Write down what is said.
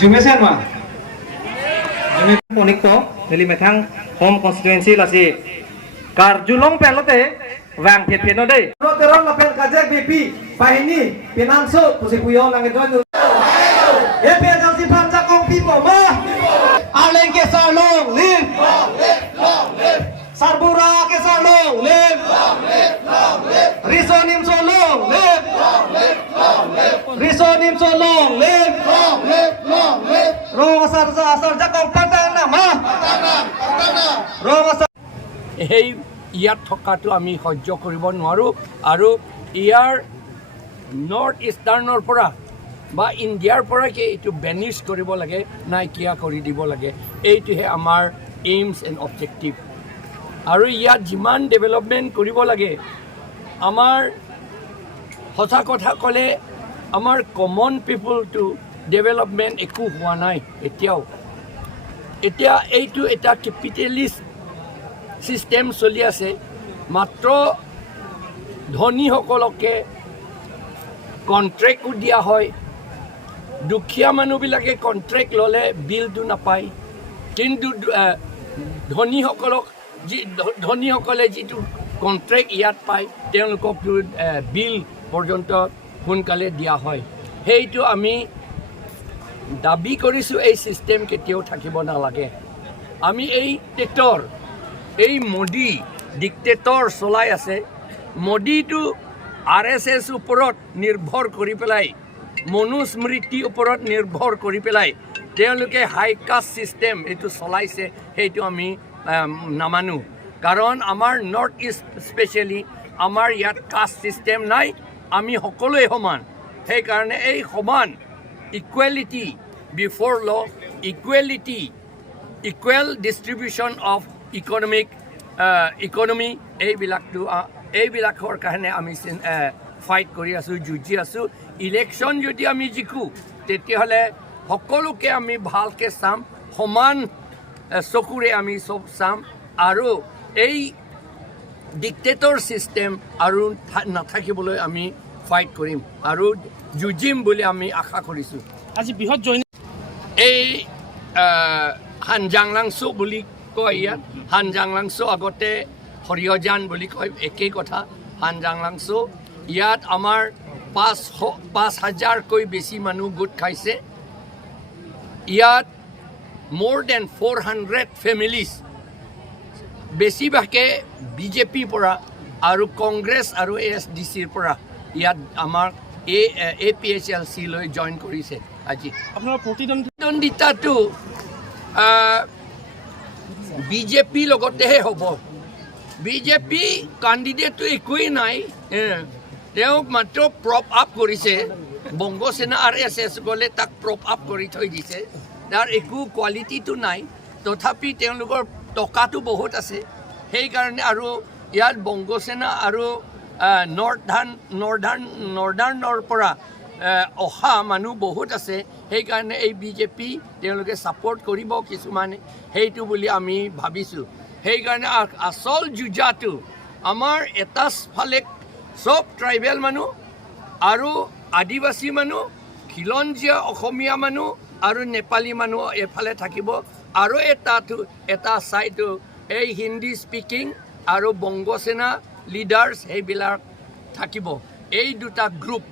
Jumesan mah. Ponik po, nili metang home constituency lah si. Karjulong pelote, wang piet piet no deh. Kalau terang lapel kajak BP, pahini, pinangso, pusipuyo lang itu. Ya piet jang si pancak kong pipo mah. Aleng ke salong, lim. Sarbura ke salong, lim. Risonim solong, lim. Risonim solong, lim. Rong asar jakong patana mah. Rong asar. এই ইয়াত থকাটো আমি সহ্য কৰিব নোৱাৰোঁ আৰু ইয়াৰ north ইষ্টাৰ্ণৰ পৰা বা ইণ্ডিয়াৰ পৰা কি এইটো বেনিছ কৰিব লাগে নাইকিয়া কৰি দিব লাগে এইটোহে আমাৰ এইমছ এণ্ড অবজেক্টিভ আৰু ইয়াত যিমান ডেভেলপমেণ্ট কৰিব লাগে আমাৰ সঁচা কথা ক'লে আমাৰ কমন পিপলটো ডেভেলপমেণ্ট একো হোৱা নাই এতিয়া এইটো এটা কেপিটেলিষ্ট সিস্টেম চলি আছে মাত্ৰ ধনীসকলকে কন্ট্ৰেক্ট দিয়া হয় দুখীয়া মানুহবিলাকে কন্ট্ৰেক্ট ল'লে বিলটো নাপায় কিন্তু ধনীসকলে যিটো কন্ট্ৰেক্ট ইয়াত পায় তেওঁলোকক বিল পৰ্যন্ত সোনকালে দিয়া হয় সেইটো আমি দাবী কৰিছোঁ এই চিষ্টেম কেতিয়াও থাকিব নালাগে আমি এই টেক্টৰ এই মোদী ডিক্টেটৰ চলাই আছে মোদীটো RSS ওপৰত নিৰ্ভৰ কৰি পেলাই মনুস্মৃতিৰ ওপৰত নিৰ্ভৰ কৰি পেলাই তেওঁলোকে হাই কাষ্ট চিষ্টেম এইটো চলাইছে সেইটো আমি নামানো কাৰণ আমাৰ নৰ্থ ইষ্ট স্পেচিয়েলি আমাৰ ইয়াত কাষ্ট চিষ্টেম নাই আমি সকলোৱে সমান সেইকাৰণে এই সমান ইকুৱেলিটি বিফৰ ল equality equal distribution of economy এইবিলাকৰ কাৰণে আমি ফাইট কৰি আছোঁ যুঁজি আছোঁ ইলেকশ্যন যদি আমি জিকোঁ তেতিয়াহ'লে সকলোকে আমি ভালকৈ চাম সমান চকুৰে আমি চব চাম আৰু এই ডিক্টেটৰ চিষ্টেম আৰু নাথাকিবলৈ আমি ফাইট কৰিম আৰু যুঁজিম বুলি আমি আশা কৰিছোঁ আজি বৃহৎ জৈন এই হানজাংলাংচু বুলি কয় ইয়াত হানজাংলাংচু আগতে হৰিয়জান বুলি কয় একেই কথা হানজাংলাংচু ইয়াত আমাৰ 5,000কৈ বেছি মানুহ গোট খাইছে ইয়াত মোৰ দেন 400 ফেমিলিজ বেছিভাগে বিজেপিৰ পৰা আৰু কংগ্ৰেছ আৰু ASDCৰ পৰা ইয়াত আমাৰ APHLC লৈ জইন কৰিছে আজি আপোনাৰ প্ৰতিদ্বন্দ্বিতাটো বিজেপি লগতেহে হ'ব বিজেপি কেণ্ডিডেটটো একোৱেই নাই তেওঁক মাত্ৰ প্ৰপ আপ কৰিছে বংগসেনা RSS গ'লে তাক প্ৰপ আপ কৰি থৈ দিছে তাৰ একো কোৱালিটিটো নাই তথাপি তেওঁলোকৰ টকাটো বহুত আছে সেইকাৰণে আৰু ইয়াত বংগসেনা আৰু নৰ্দাৰ্ণৰ পৰা অহা মানুহ বহুত আছে সেইকাৰণে এই বিজেপি তেওঁলোকে ছাপৰ্ট কৰিব কিছুমানে সেইটো বুলি আমি ভাবিছোঁ সেইকাৰণে আচল যুঁজাটো আমাৰ এটা ফালে চব ট্ৰাইবেল মানুহ আৰু আদিবাসী মানুহ খিলঞ্জীয়া অসমীয়া মানুহ আৰু নেপালী মানুহ এফালে থাকিব আৰু এটা ছাইডটো এই হিন্দী স্পিকিং আৰু বংগসেনা লিডাৰ্ছ সেইবিলাক থাকিব এই দুটা গ্ৰুপ